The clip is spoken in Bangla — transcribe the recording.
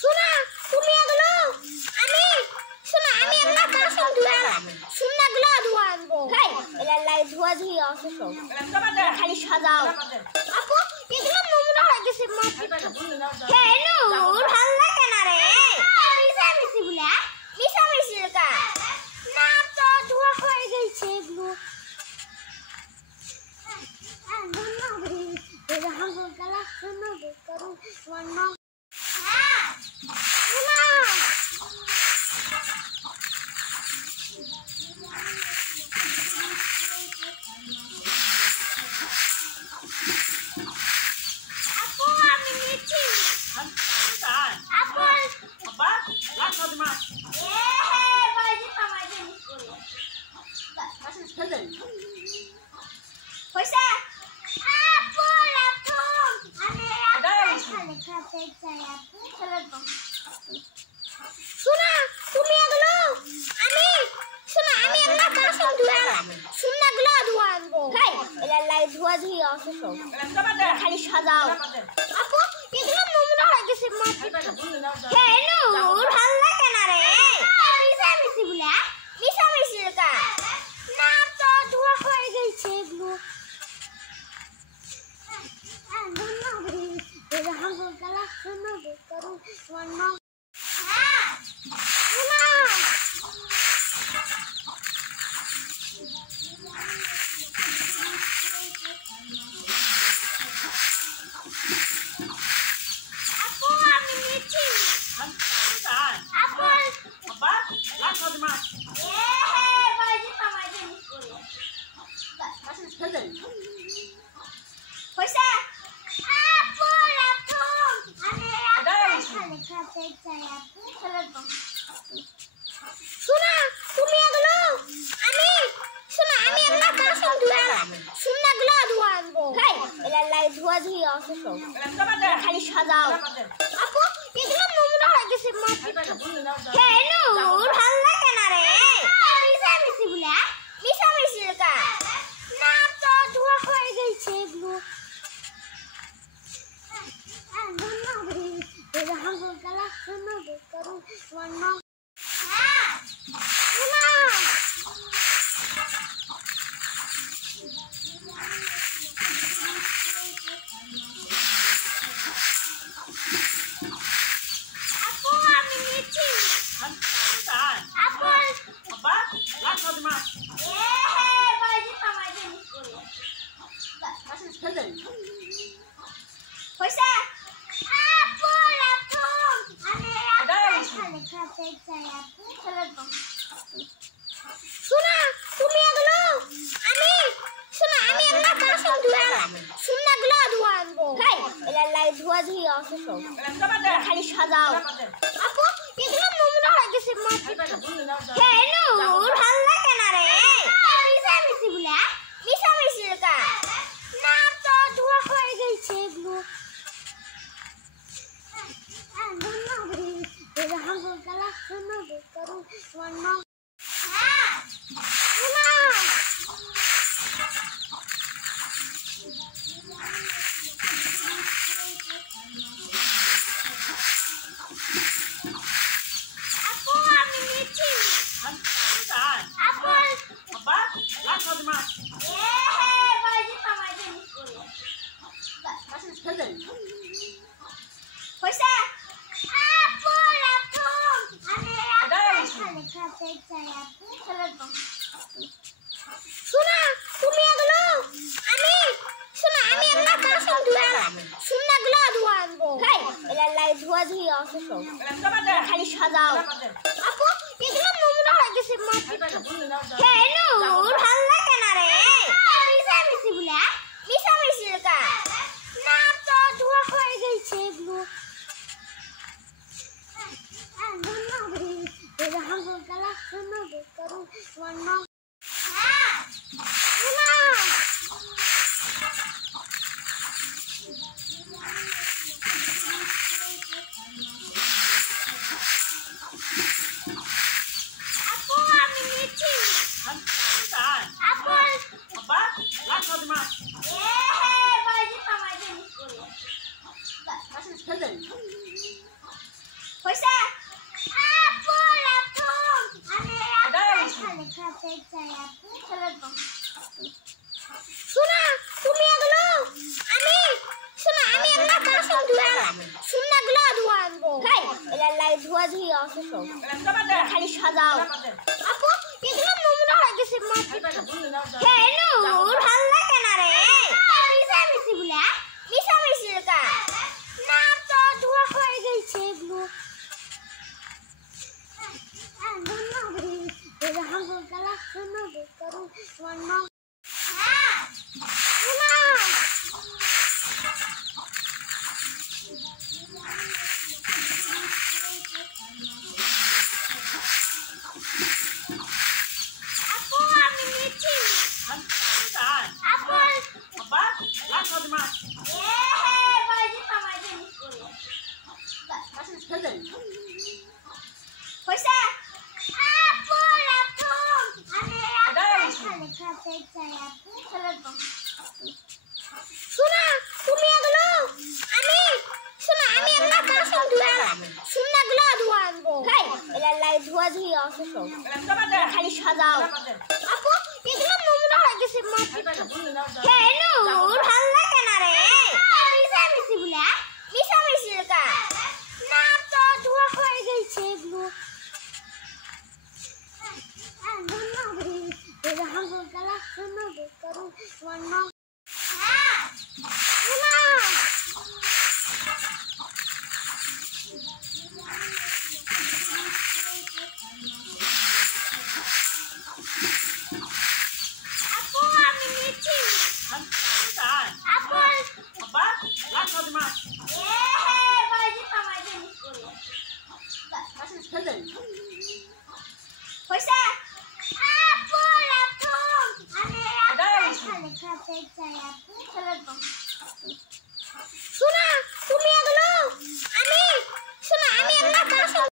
শোনা তুমি এগুলো আমি শোনা আমি একটা বাসন ধুয়ে শোনা এগুলো ধোয়া আনবো ভাই এলা লাই ধোয়া ধুয়ে আসো সব খালি সাজাও আপু এগুলো নোংরা হয়ে গেছে হ্যাঁ নূর ভালো লাগে না রে মিশামিশি বলে মিশামিশি কা না তো ধোয়া হয়ে গেছে এগুলো শোনা তুমি এগুলো আমি শোনা আমি একটা বাসন ধুয়ে শোনা এগুলো ধোয়া আনবো ভাই এলা লাই ধোয়া ধুয়ে আসো সব খালি সাজাও আপু এগুলো নোংরা হয়ে গেছে হ্যাঁ নূর ভালো লাগে না রে মিশামিশি বলে মিশামিশি কা না তো ধোয়া হয়ে গেছে এগুলো শোনা তুমি এগুলো আমি শোনা আমি একটা বাসন ধুয়ে শোনা এগুলো ধোয়া আনবো ভাই এলা লাই ধোয়া ধুয়ে আসো সব খালি সাজাও আপু এগুলো নোংরা হয়ে গেছে হ্যাঁ নূর ভালো লাগে না রে মিশামিশি বলে মিশামিশি কা না তো ধোয়া হয়ে গেছে এগুলো শোনা তুমি এগুলো আমি শোনা আমি একটা বাসন ধুয়ে শোনা এগুলো ধোয়া আনবো ভাই এলা লাই ধোয়া ধুয়ে আসো সব খালি সাজাও আপু এগুলো নোংরা হয়ে গেছে হ্যাঁ নূর ভালো লাগে না রে মিশামিশি বলে মিশামিশি কা না তো ধোয়া হয়ে গেছে এগুলো শোনা তুমি এগুলো আমি শোনা আমি একটা বাসন ধুয়ে শোনা এগুলো ধোয়া আনবো ভাই এলা লাই ধোয়া ধুয়ে আসো সব খালি সাজাও আপু এগুলো নোংরা হয়ে গেছে হ্যাঁ নূর ভালো লাগে না রে মিশামিশি বলে মিশামিশি কা না তো ধোয়া হয়ে গেছে এগুলো আপু আমি নিচ্ছি হইছে আপু রাখুন আমি খালি খেতে চাই আপু শোনা তুমি এগুলো আমি এগুলো বাসন ধুয়ে সুন্নাগুলো ধুয়ে আনবো ভাই এলা লাই ধোয়া ধুয়ে আসো সব খালি সাজাও আপু এগুলো নোংরা হয়ে গেছে হে নূর ভাল লাগে না রে মিশামিশি বলে মিশামিশি কা না তো ধোয়া হয়ে গেছে এগুলো হইছে আপু রাখুন আমি খালি খেতে চাই আপু শোনা তুমি এগুলো আমি এগুলো বাসন ধুয়ে সুন্নাগুলো ধুয়ে আনবো ভাই এলা লাই ধোয়া ধুয়ে আসো সব খালি সাজাও আপু এগুলো নোংরা হয়ে গেছে হে নূর ভাল লাগে না রে মিশামিশি বলে মিশামিশি কা না তো ধোয়া হয়ে গেছে এগুলো আপু আমি নিচ্ছি আপু হইছে